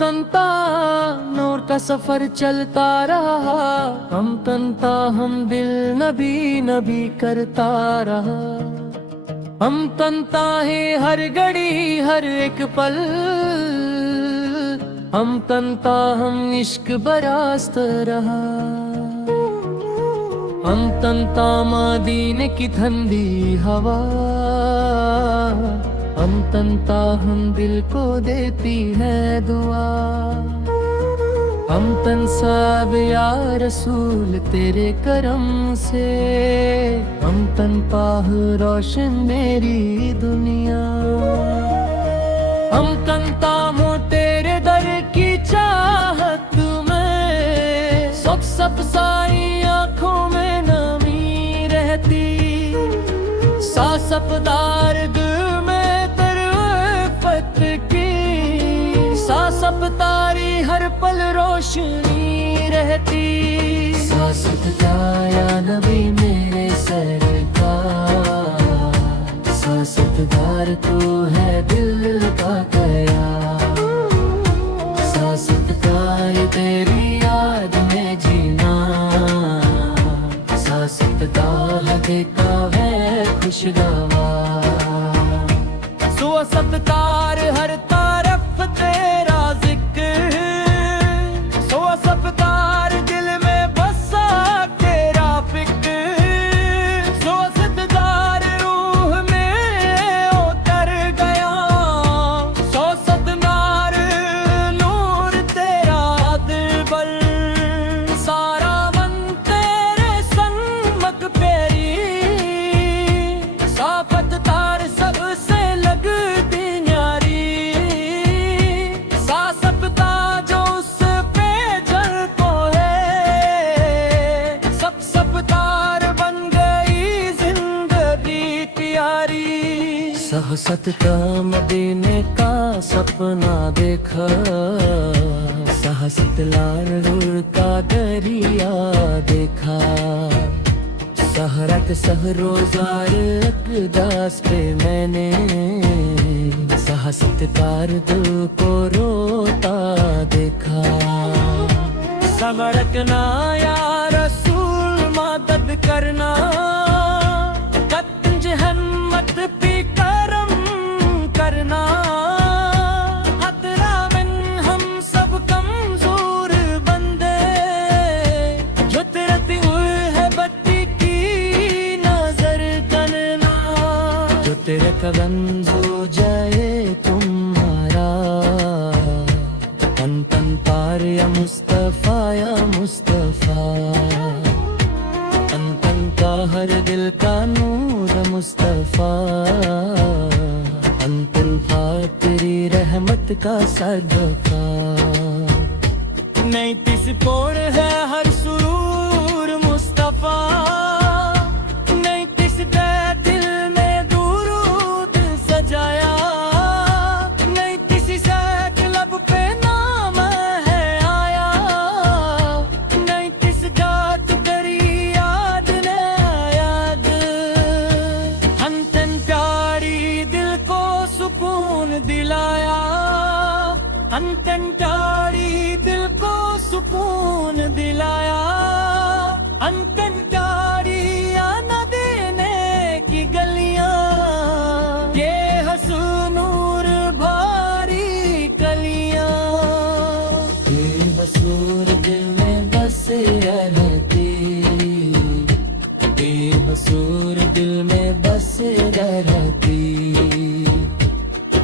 तनता नूर का सफर चलता रहा, हम तनता हम दिल नबी नबी करता रहा। हम तनता है हर घड़ी हर एक पल, हम तनता हम इश्क बरास्त रहा। हम तनता मदीने की ठंडी हवा, हम तनता हम दिल को देती है दुआ। हम तन सब या रसूल तेरे करम से, हम तन पाह रोशन मेरी दुनिया। हम तनता हो तेरे दर की चाहत में, सब साई आँखों में नमी रहती। सासपदार तारी हर पल रोशनी रहती। सासत या नबी मेरे सरकार, सासतदार तू है दिल का गया। सासतदार तेरी याद में जीना, सासतदार देखा है खुशगवार। सतदार हर तारफ तेरा जिक्र, सतदार दिल में बसा तेरा फिक्र। सतदार रूह में उतर गया, सतदार नूर तेरा दिलबर। सारा मन तेरे संग पेरी, साफतदार सबसे सहसतता मदीने का सपना देखा। सहसतलार रूर का दरिया देखा। सहरत सहरोजार अकदास पे मैंने, सहसतकार दिल को रोता देखा। समरकना या रसूल मदद करना, कत्ज हिम्मत पे करम करना। खतरा में हम सब कमजोर बंदे, जो तेरती हुई है बत्ती की नजर करना। जो तेरे कदम हो जाए तुम्हारा, तन तन पार या मुस्तफा या मुस्तफा। तन तन का हर दिल का नूर मुस्तफा। अंतुल्फा तेरी रहमत का सदका। नहीं तिस पोर है हर सुरूर मुस्तफा, नहीं तिस दे दिल में दुरूद सजाया। नहीं किसी से लब पे नाम है आया, नहीं किस जात तेरी याद ने याद। हम तन प्यारी दिल को सुकून दिलाया, हम तन प्यारी दिल को सुकून दिलाया। अंतन प्यारी न देने की गलियां, ये हसूनूर भारी कलियां। बेबसूर दिल में बसे रहती, बेबसूर दिल में बसे रहती।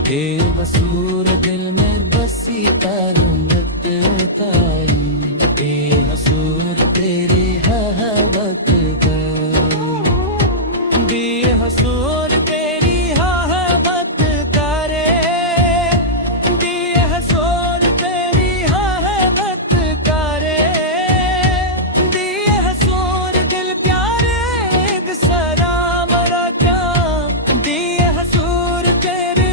बेबसूर दिल में बसी तारुत ताई, बेहसूर तेरी हवत बेहसूर तेरी हवत करे। बेहसूर तेरी हवत करे। बेहसूर दिल प्यारे सलाम रखा। बेहसूर तेरे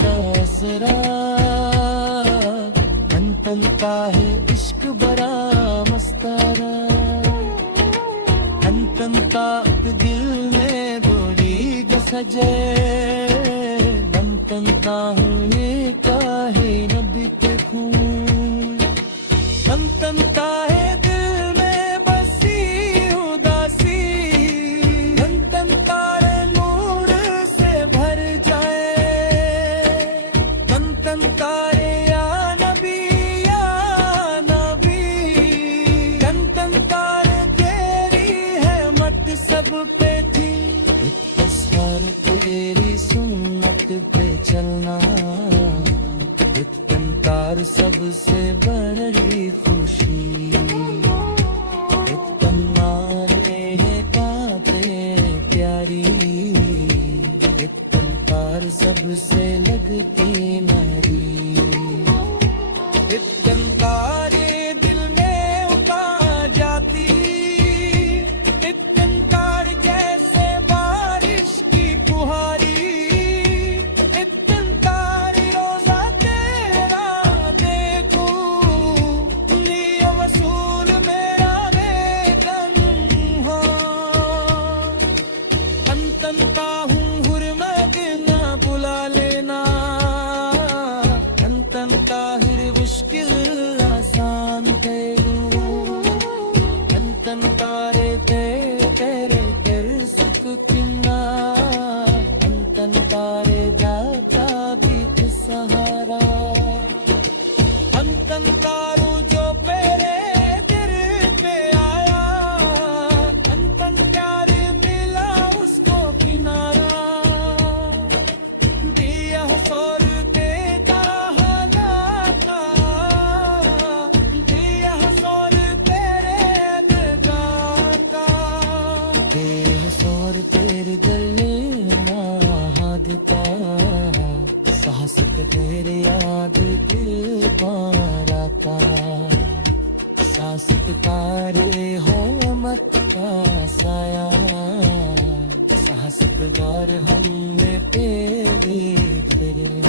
का असरा, बनता है इश्क बड़ा मस्तारा। बनता दिल में गोरी सजे मन तनता हूँ ये काहे न बीते खून मन तनता है दिल में बसी उदासी मन तनता है नूर से भर जाए मन तनता है या नबी तन तनता है तेरी है मत सब पे थी इत्तसार तेरी सुन्नत पे चलना इत्तंतार सबसे बड़ी खुशी इत्तनारे बातें प्यारी इत्तंतार सबसे लगती मेरी इत्तंतारे दिल में उतार जाती इत्तंतार जैसे बारिश की फुहारी इत्तंतार रोजा तेरा देखूं निया वसूल मेरा बेतन्हा अंतंता हूँ हुर्मत ना बुला लेना अंतंता हिर मुश्किल आसान तेरू अंतंतारे तेरे तेरे सुख किन्ना अंतंतारे जाता भी सहारा अंतंतारू जो पेरे तेरे पे आया अंतन प्यारे मिला उसको किनारा दिया सोर देता हलाका दिया सोर तेरे गाता दिया सोर तेरे गले ना देता साहस तेरे याद दिल पारा का सासत तारे हो मत का साया साहस गार हमने पे भी तेरे